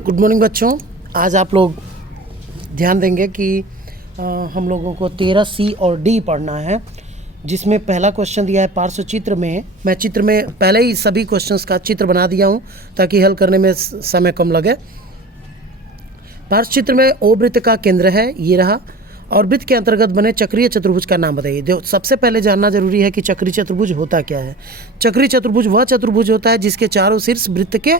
Good morning बच्चों। आज आप लोग ध्यान देंगे कि हम लोगों को 13C और D पढ़ना है, जिसमें पहला क्वेश्चन दिया है पार्श्व चित्र में। मैं चित्र में पहले ही सभी क्वेश्चंस का चित्र बना दिया हूं ताकि हल करने में समय कम लगे। पार्श्व चित्र में ओ वृत्त का केंद्र है, ये रहा, और वृत्त के अंतर्गत बने चक्रीय चतुर्भुज का नाम बताइए। जो सबसे पहले जानना जरूरी है कि चक्रीय चतुर्भुज होता क्या है। चक्रीय चतुर्भुज वह चतुर्भुज होता है जिसके चारों शीर्ष वृत्त के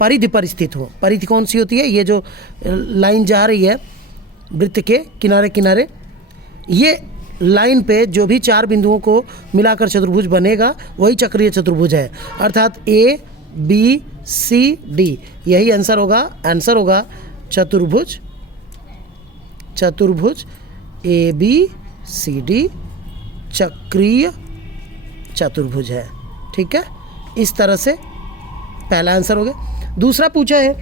परिधि पर स्थित हो। परिधि कौन सी होती है? ये जो लाइन जा रही है वृत्त के किनारे किनारे, ये लाइन पे जो भी चार बिंदुओं को मिलाकर चतुर्भुज बनेगा वही चक्रीय चतुर्भुज है। अर्थात A B C D यही आंसर होगा। आंसर होगा चतुर्भुज A B C D चक्रीय चतुर्भुज है। ठीक है, इस तरह से पहला आंसर हो गया। दूसरा पूछा है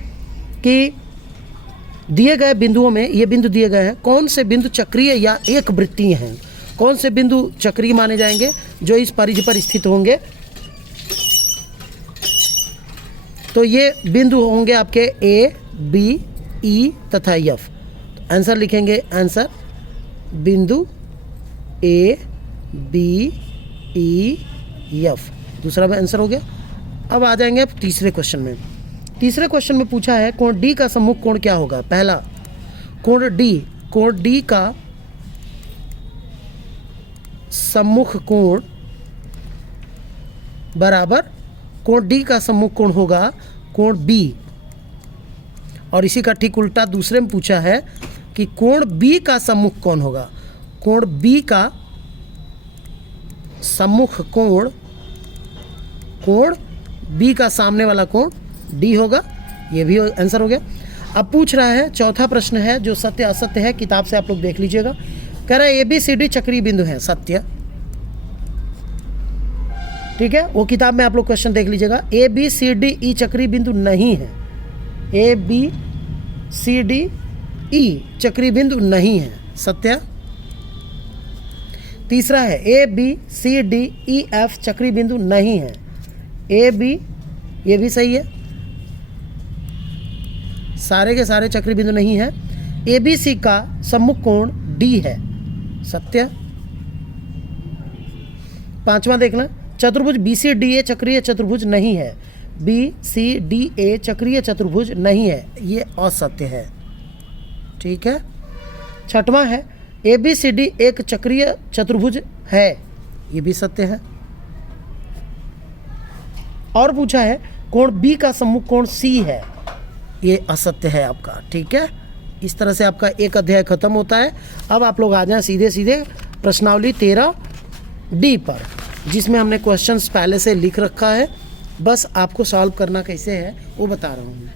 कि दिए गए बिंदुओं में, ये बिंदु दिए गए हैं, कौन से बिंदु चक्रीय या एक वृत्तीय हैं? कौन से बिंदु चक्रीय माने जाएंगे जो इस परिधि पर स्थित होंगे? तो ये बिंदु होंगे आपके A B E तथा F। आंसर लिखेंगे, आंसर बिंदु A B E F। दूसरा भी आंसर हो गया। अब आ जाएंगे तीसरे क्वेश्चन में। तीसरे क्वेश्चन में पूछा है कोण D का सम्मुख कोण क्या होगा? पहला कोण D का सम्मुख कोण बराबर कोण D का सम्मुख कोण होगा कोण B। और इसी का ठीक उल्टा दूसरे में पूछा है कि कोण B का सम्मुख कौन होगा? कोण B का सम्मुख कोण B का सामने वाला कोण D होगा। ये भी आंसर हो गया। अब पूछ रहा है, चौथा प्रश्न है जो सत्य असत्य है, किताब से आप लोग देख लीजिएगा। कह रहा है ABCD चक्रीय बिंदु है, सत्य। ठीक है, वो किताब में आप लोग क्वेश्चन देख लीजिएगा। ABCDE चक्रीय बिंदु नहीं है। ABCDE चक्रीय बिंदु नहीं है, सत्य। तीसरा है ABCDEF चक्रीय बिंदु नहीं है। AB ये भी सही है, सारे के सारे चक्रीय बिंदु नहीं है। ABC का सम्मुख कोण D है, सत्य। पांचवा देखना, चतुर्भुज BCDA चक्रीय चतुर्भुज नहीं है। BCDA चक्रीय चतुर्भुज नहीं है, ये असत्य है। ठीक है। छठवां है ABCD एक चक्रीय चतुर्भुज है, ये भी सत्य है। और पूछा है कोण B का सम्मुख कोण C है, ये असत्य है आपका। ठीक है, इस तरह से आपका एक अध्याय खत्म होता है। अब आप लोग आ जाएं सीधे सीधे प्रश्नावली 13D पर, जिसमें हमने क्वेश्चंस पहले से लिख रखा है, बस आपको सॉल्व करना कैसे है वो बता रहा हूँ।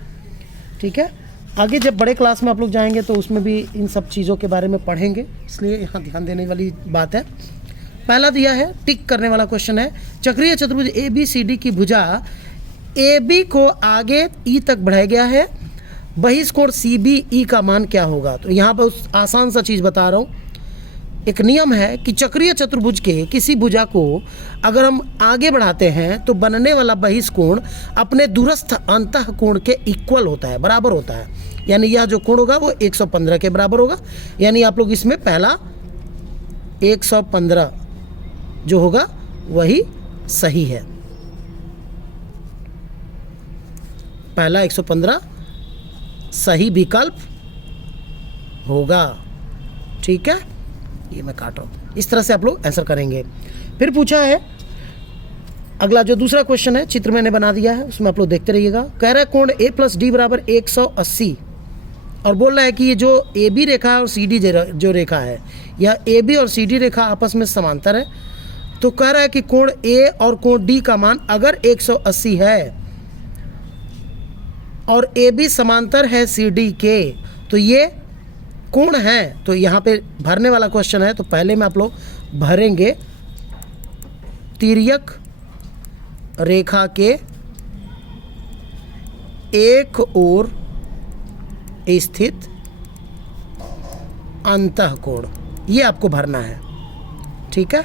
ठीक है, आगे जब बड़े क्लास में आप लोग जाएंगे तो उसमें भी इन सब चीज़ों के बारे में पढ़ेंगे, इसलिए यहाँ ध्यान देने वाली बात है। पहला दिया है, टिक करने वाला क्वेश्चन है, चक्रीय चतुर्भुज ABCD की भुजा AB को आगे E तक बढ़ाया गया है, बहिष्कोण CBE का मान क्या होगा? तो यहाँ पर आसान सा चीज़ बता रहा हूँ। एक नियम है कि चक्रीय चतुर्भुज के किसी भुजा को अगर हम आगे बढ़ाते हैं तो बनने वाला बहिष्कोण अपने दूरस्थ अंतः कोण के इक्वल होता है, बराबर होता है। यानी यह जो कोण होगा वो 115 के बराबर होगा। यानी आप लोग इसमें पहला 115 जो होगा वही सही है। पहला 115 सही विकल्प होगा। ठीक है, ये मैं काट रहा हूँ। इस तरह से आप लोग आंसर करेंगे। फिर पूछा है अगला जो दूसरा क्वेश्चन है, चित्र मैंने बना दिया है, उसमें आप लोग देखते रहिएगा। कह रहा है कोण A + D बराबर 180, और बोल रहा है कि ये जो AB रेखा है और CD जो रेखा है, यह AB और CD रेखा आपस में समांतर है। तो कह रहा है कि कोण A और कोण D का मान अगर 180 है और AB समांतर है CD के, तो ये कोण है। तो यहाँ पे भरने वाला क्वेश्चन है, तो पहले में आप लोग भरेंगे तिर्यक रेखा के एक ओर स्थित अंतःकोण, ये आपको भरना है। ठीक है,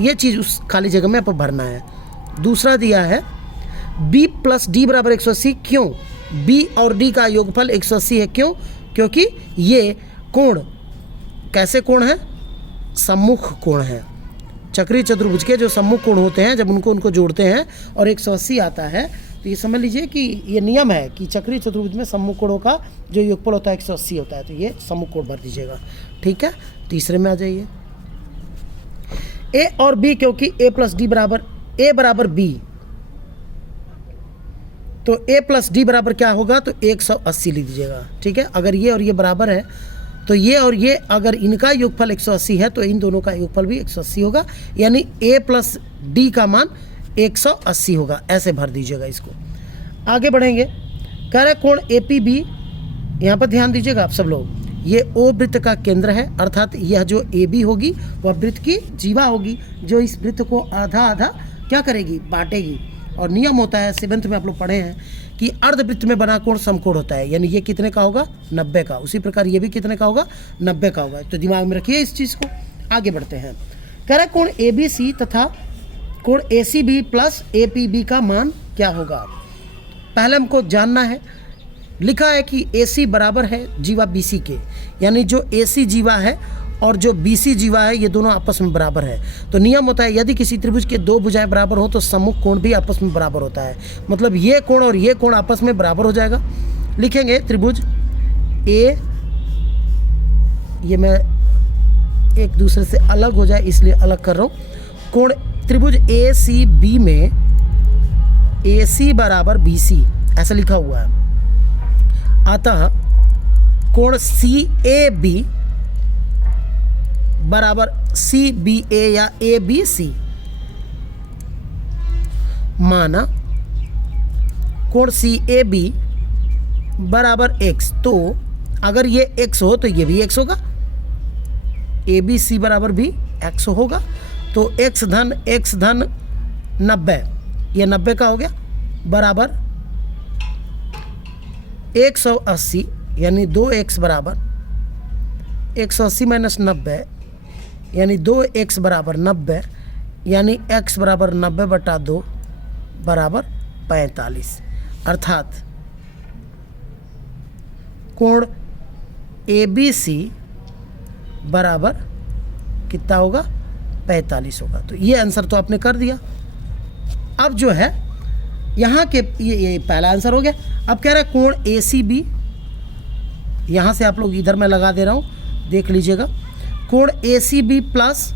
ये चीज़ उस खाली जगह में आपको भरना है। दूसरा दिया है B + D बराबर 180, क्यों? बी और डी का योगफल 180 है। क्यों? क्योंकि ये कोण कैसे कोण है? सम्मुख कोण है। चक्रीय चतुर्भुज के जो सम्मुख कोण होते हैं, जब उनको जोड़ते हैं और 180 आता है, तो ये समझ लीजिए कि ये नियम है कि चक्रीय चतुर्भुज में सम्मुख कोणों का जो योगफल होता है 180 होता है। तो ये सम्मुख कोण भर दीजिएगा। ठीक है, तीसरे में आ जाइए। ए और बी, क्योंकि ए प्लस डी बराबर ए बराबर बी, तो ए प्लस डी बराबर क्या होगा? तो 180 लिख दीजिएगा। ठीक है, अगर ये और ये बराबर है तो ये और ये अगर इनका योगफल 180 है तो इन दोनों का योगफल भी 180 होगा, यानी a प्लस डी का मान 180 होगा। ऐसे भर दीजिएगा इसको। आगे बढ़ेंगे। कह रहे कोण ए पी बी, यहाँ पर ध्यान दीजिएगा आप सब लोग, ये ओ वृत्त का केंद्र है, अर्थात यह जो ए बी होगी वह वृत्त की जीवा होगी, जो इस वृत्त को आधा आधा क्या करेगी? बांटेगी। और नियम होता है, 7th में आप लोग पढ़े हैं कि अर्धवृत्त में बना कोण समकोण होता है, यानी ये कितने का होगा? 90 का। उसी प्रकार ये भी कितने का होगा? 90 का होगा। तो दिमाग में रखिए इस चीज़ को। आगे बढ़ते हैं। कह रहा है कोण ए बी सी तथा कोण A C B plus A P B का मान क्या होगा? पहले हमको जानना है, लिखा है कि ए सी बराबर है जीवा बी सी के, यानी जो ए सी जीवा है और जो बी सी जीवा है ये दोनों आपस में बराबर है। तो नियम होता है, यदि किसी त्रिभुज के दो भुजाएं बराबर हो तो सम्मुख कोण भी आपस में बराबर होता है। मतलब ये कोण और ये कोण आपस में बराबर हो जाएगा। लिखेंगे त्रिभुज ए, ये मैं एक दूसरे से अलग हो जाए इसलिए अलग कर रहा हूँ। कोण त्रिभुज ए सी बी में ए सी बराबर बी सी ऐसा लिखा हुआ है। अतः कोण सी ए बी बराबर सी बी ए या ए बी सी। माना कोण सी ए बी बराबर x, तो अगर ये x हो तो ये भी x होगा, ए बी सी बराबर भी x होगा। तो x धन 90, ये 90 का हो गया, बराबर 180, यानी 2x बराबर 180 माइनस 90, यानी 2x बराबर 90, यानी x बराबर 90/2 बराबर 45। अर्थात कोण ए बी सी बराबर कितना होगा? 45 होगा। तो ये आंसर तो आपने कर दिया। अब जो है यहाँ के ये पहला आंसर हो गया। अब कह रहा है कोण ए सी बी, यहाँ से आप लोग इधर मैं लगा दे रहा हूँ, देख लीजिएगा। कोण ए सी बी प्लस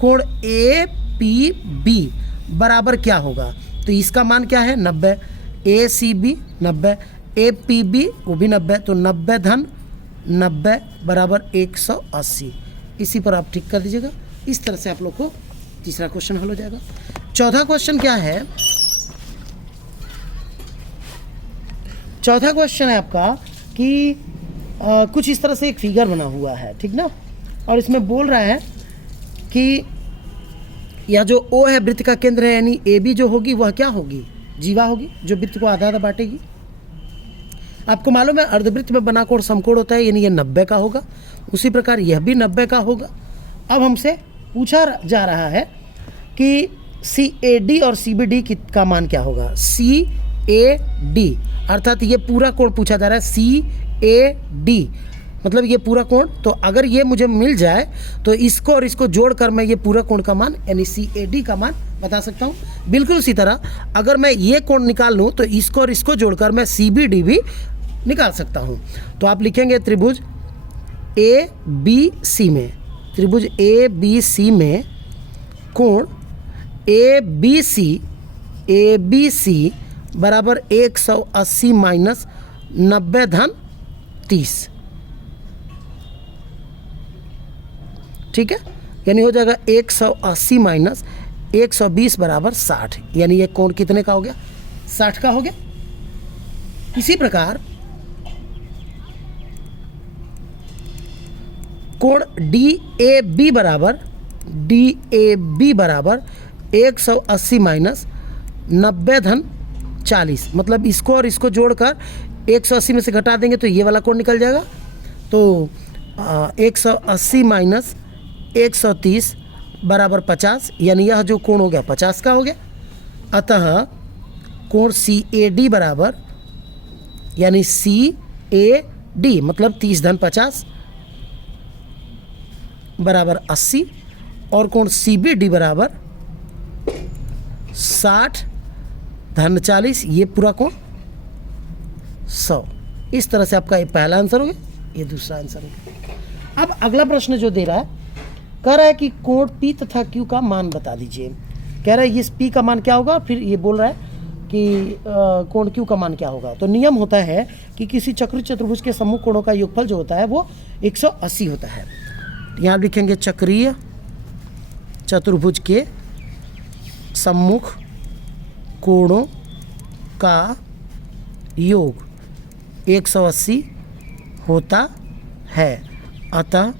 कोण ए पी बी बराबर क्या होगा? तो इसका मान क्या है? 90। A C B 90, A P B वो भी 90, तो 90 धन 90 बराबर 180। इसी पर आप ठीक कर दीजिएगा। इस तरह से आप लोग को तीसरा क्वेश्चन हल हो जाएगा। चौथा क्वेश्चन क्या है? चौथा क्वेश्चन है आपका कि कुछ इस तरह से एक फिगर बना हुआ है, ठीक ना, और इसमें बोल रहा है कि यह जो O है वृत्त का केंद्र है, यानी ए बी जो होगी वह क्या होगी? जीवा होगी, जो वृत्त को आधा आधा बांटेगी। आपको मालूम है अर्धवृत्त में बना कोण समकोण होता है, यानी ये 90 का होगा। उसी प्रकार यह भी 90 का होगा। अब हमसे पूछा जा रहा है कि सी ए डी और सी बी डी का मान क्या होगा? सी ए डी अर्थात ये पूरा कोण पूछा जा रहा है, सी ए डी मतलब ये पूरा कोण। तो अगर ये मुझे मिल जाए तो इसको और इसको जोड़कर मैं ये पूरा कोण का मान यानी सी ए डी का मान बता सकता हूँ। बिल्कुल उसी तरह अगर मैं ये कोण निकाल लूँ तो इसको और इसको जोड़कर मैं सी बी डी भी निकाल सकता हूँ। तो आप लिखेंगे त्रिभुज ए बी सी में, त्रिभुज ए बी सी में कोण ए बी सी बराबर 180 माइनस 90 धन 30। ठीक है, यानी हो जाएगा 180 माइनस 120 बराबर 60, यानी ये कोण कितने का हो गया? 60 का हो गया। इसी प्रकार कोण डी ए बी बराबर 180 माइनस 90 धन 40, मतलब इसको और इसको जोड़कर 180 में से घटा देंगे तो ये वाला कोण निकल जाएगा। तो 180 माइनस 130 बराबर 50, यानी यह जो कोण हो गया 50 का हो गया। अतः कोण सी ए डी बराबर यानी CAD मतलब 30 धन 50 बराबर 80 और कोण CBD बराबर 60 धन 40, ये पूरा कोण 100। इस तरह से आपका ये पहला आंसर हो गया, ये दूसरा आंसर हो गया। अब अगला प्रश्न जो दे रहा है, कह रहा है कि कोण P तथा Q का मान बता दीजिए। कह रहा है इस P का मान क्या होगा, फिर ये बोल रहा है कि कोण Q का मान क्या होगा। तो नियम होता है कि किसी चक्रीय चतुर्भुज के सम्मुख कोणों का योगफल जो होता है वो 180 होता है। यहाँ लिखेंगे चक्रीय चतुर्भुज के सम्मुख कोणों का योग 180 होता है। अतः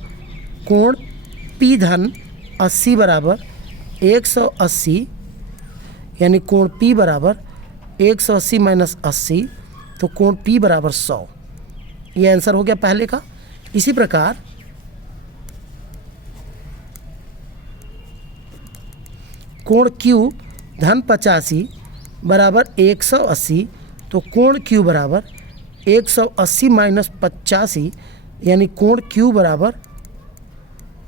कोण P धन 80 बराबर 180, यानी कोण P बराबर 180 माइनस 80, तो कोण P बराबर 100। ये आंसर हो गया पहले का। इसी प्रकार कोण Q धन 85 बराबर 180, तो कोण Q बराबर 180 माइनस 85, यानी कोण Q बराबर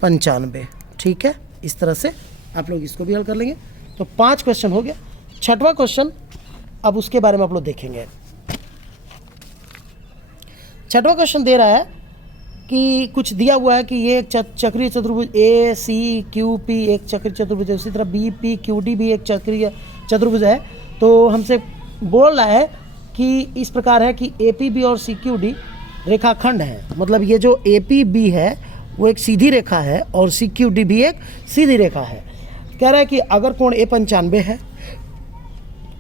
95। ठीक है, इस तरह से आप लोग इसको भी हल कर लेंगे। तो 5 क्वेश्चन हो गया। छठवां क्वेश्चन, अब उसके बारे में आप लोग देखेंगे। छठवां क्वेश्चन दे रहा है कि कुछ दिया हुआ है कि ये एक चक्रीय चतुर्भुज ACQP एक चक्रीय चतुर्भुज है, उसी तरह BPQD भी एक चक्रीय चतुर्भुज है। तो हमसे बोल रहा है कि इस प्रकार है कि APB और CQD रेखाखंड है। मतलब ये जो APB है वो एक सीधी रेखा है और CQD भी एक सीधी रेखा है। कह रहा है कि अगर कोण A 95 है,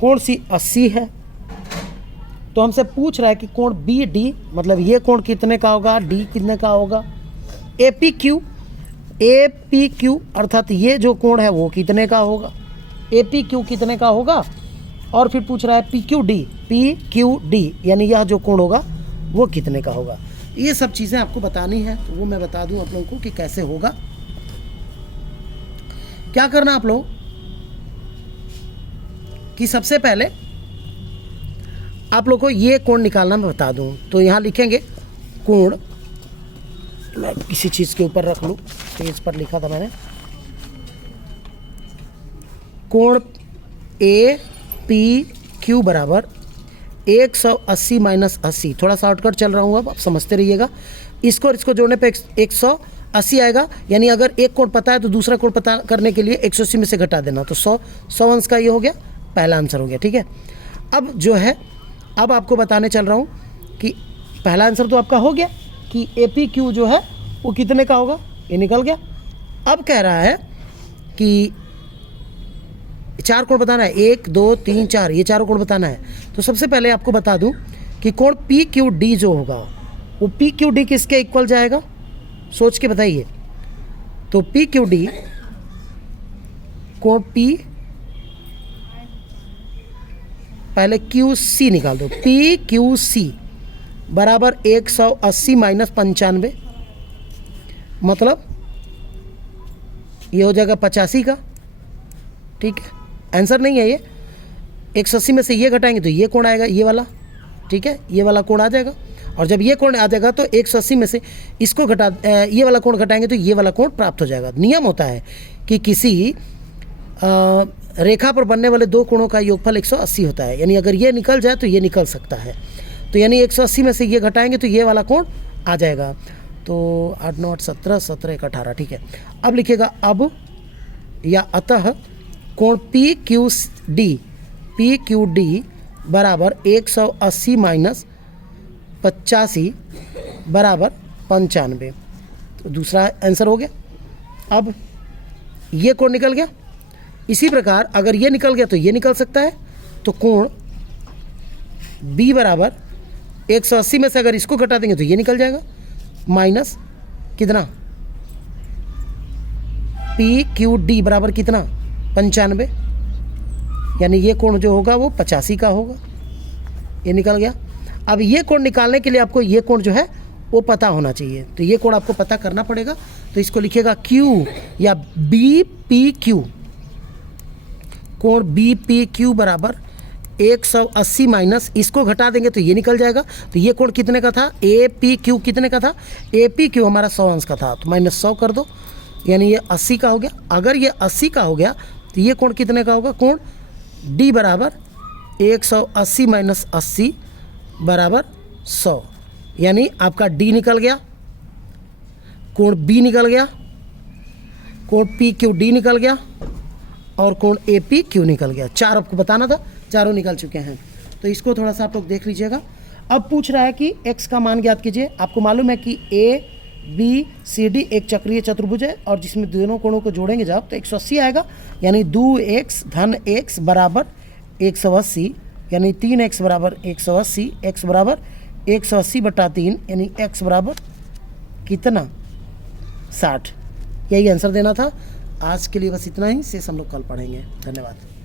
कोण C 80 है, तो हमसे पूछ रहा है कि कोण BD मतलब ये कोण कितने का होगा, D कितने का होगा। APQ अर्थात ये जो कोण है वो कितने का होगा, APQ कितने का होगा। और फिर पूछ रहा है PQD यानी यह जो कोण होगा वो कितने का होगा। ये सब चीज़ें आपको बतानी है, तो वो मैं बता दूं आप लोगों को कि कैसे होगा। क्या करना आप लोग कि सबसे पहले आप लोग को ये कोण निकालना मैं बता दूं। तो यहाँ लिखेंगे कोण, मैं किसी चीज़ के ऊपर रख लूँ, पेज पर लिखा था मैंने। कोण APQ बराबर 180 माइनस 80। थोड़ा शॉर्टकट चल रहा हूँ, अब आप समझते रहिएगा। इसको और इसको जोड़ने पे 180 आएगा, यानी अगर एक कोण पता है तो दूसरा कोण पता करने के लिए 180 में से घटा देना, तो 100 अंश का ये हो गया, पहला आंसर हो गया। ठीक है, अब जो है अब आपको बताने चल रहा हूँ कि पहला आंसर तो आपका हो गया कि APQ जो है वो कितने का होगा, ये निकल गया। अब कह रहा है कि 4 कोण बताना है, 1 2 3 4, ये चारों कोण बताना है। तो सबसे पहले आपको बता दूं कि कोण PQD जो होगा वो PQD किसके इक्वल जाएगा, सोच के बताइए। तो PQD कोण P, पहले QC निकाल दो, PQC बराबर 180 माइनस 95, मतलब ये हो जाएगा 85 का। ठीक है, आंसर नहीं है ये। 180 में से ये घटाएंगे तो ये कोण आएगा, ये वाला। ठीक है, ये वाला कोण आ जाएगा, और जब ये कोण आ जाएगा तो 180 में से इसको घटा ये वाला कोण घटाएंगे तो ये वाला कोण प्राप्त हो जाएगा। नियम होता है कि किसी रेखा पर बनने वाले दो कोणों का योगफल 180 होता है, यानी अगर ये निकल जाए तो ये निकल सकता है। तो यानी 180 में से ये घटाएंगे तो ये वाला कोण आ जाएगा। तो 8 9 8 17, 17 1 18। ठीक है, अब लिखिएगा अब या अतः कोण PQD बराबर 180 माइनस 85 बराबर 95। तो दूसरा आंसर हो गया। अब ये कोण निकल गया। इसी प्रकार अगर ये निकल गया तो ये निकल सकता है। तो कोण B बराबर 180 में से अगर इसको घटा देंगे तो ये निकल जाएगा, माइनस कितना PQD बराबर कितना 95, यानी ये कोण जो होगा वो 85 का होगा। ये निकल गया। अब ये कोण निकालने के लिए आपको ये कोण जो है वो पता होना चाहिए, तो ये कोण आपको पता करना पड़ेगा। तो इसको लिखिएगा Q या BPQ। कोण BPQ बराबर 180 माइनस इसको घटा देंगे तो ये निकल जाएगा। तो ये कोण कितने का था, ए पी क्यू कितने का था, ए पी क्यू हमारा 100 अंश का था, तो -100 कर दो, यानी ये 80 का हो गया। अगर ये 80 का हो गया तो ये कोण कितने का होगा, कोण डी बराबर 180 माइनस 80 बराबर 100, यानी आपका डी निकल गया, कोण बी निकल गया, कोण पी क्यू डी निकल गया और कोण ए पी क्यू निकल गया। 4 आपको बताना था, चारों निकल चुके हैं। तो इसको थोड़ा सा आप लोग देख लीजिएगा। अब पूछ रहा है कि x का मान ज्ञात कीजिए। आपको मालूम है कि ए बी सी डी एक चक्रीय चतुर्भुज है और जिसमें दोनों कोणों को जोड़ेंगे जब तो 180 आएगा, यानी 2x धन x बराबर 180, यानी 3x बराबर 180, x बराबर 180/3, यानी x बराबर कितना 60। यही आंसर देना था। आज के लिए बस इतना ही, शेष हम लोग कल पढ़ेंगे। धन्यवाद।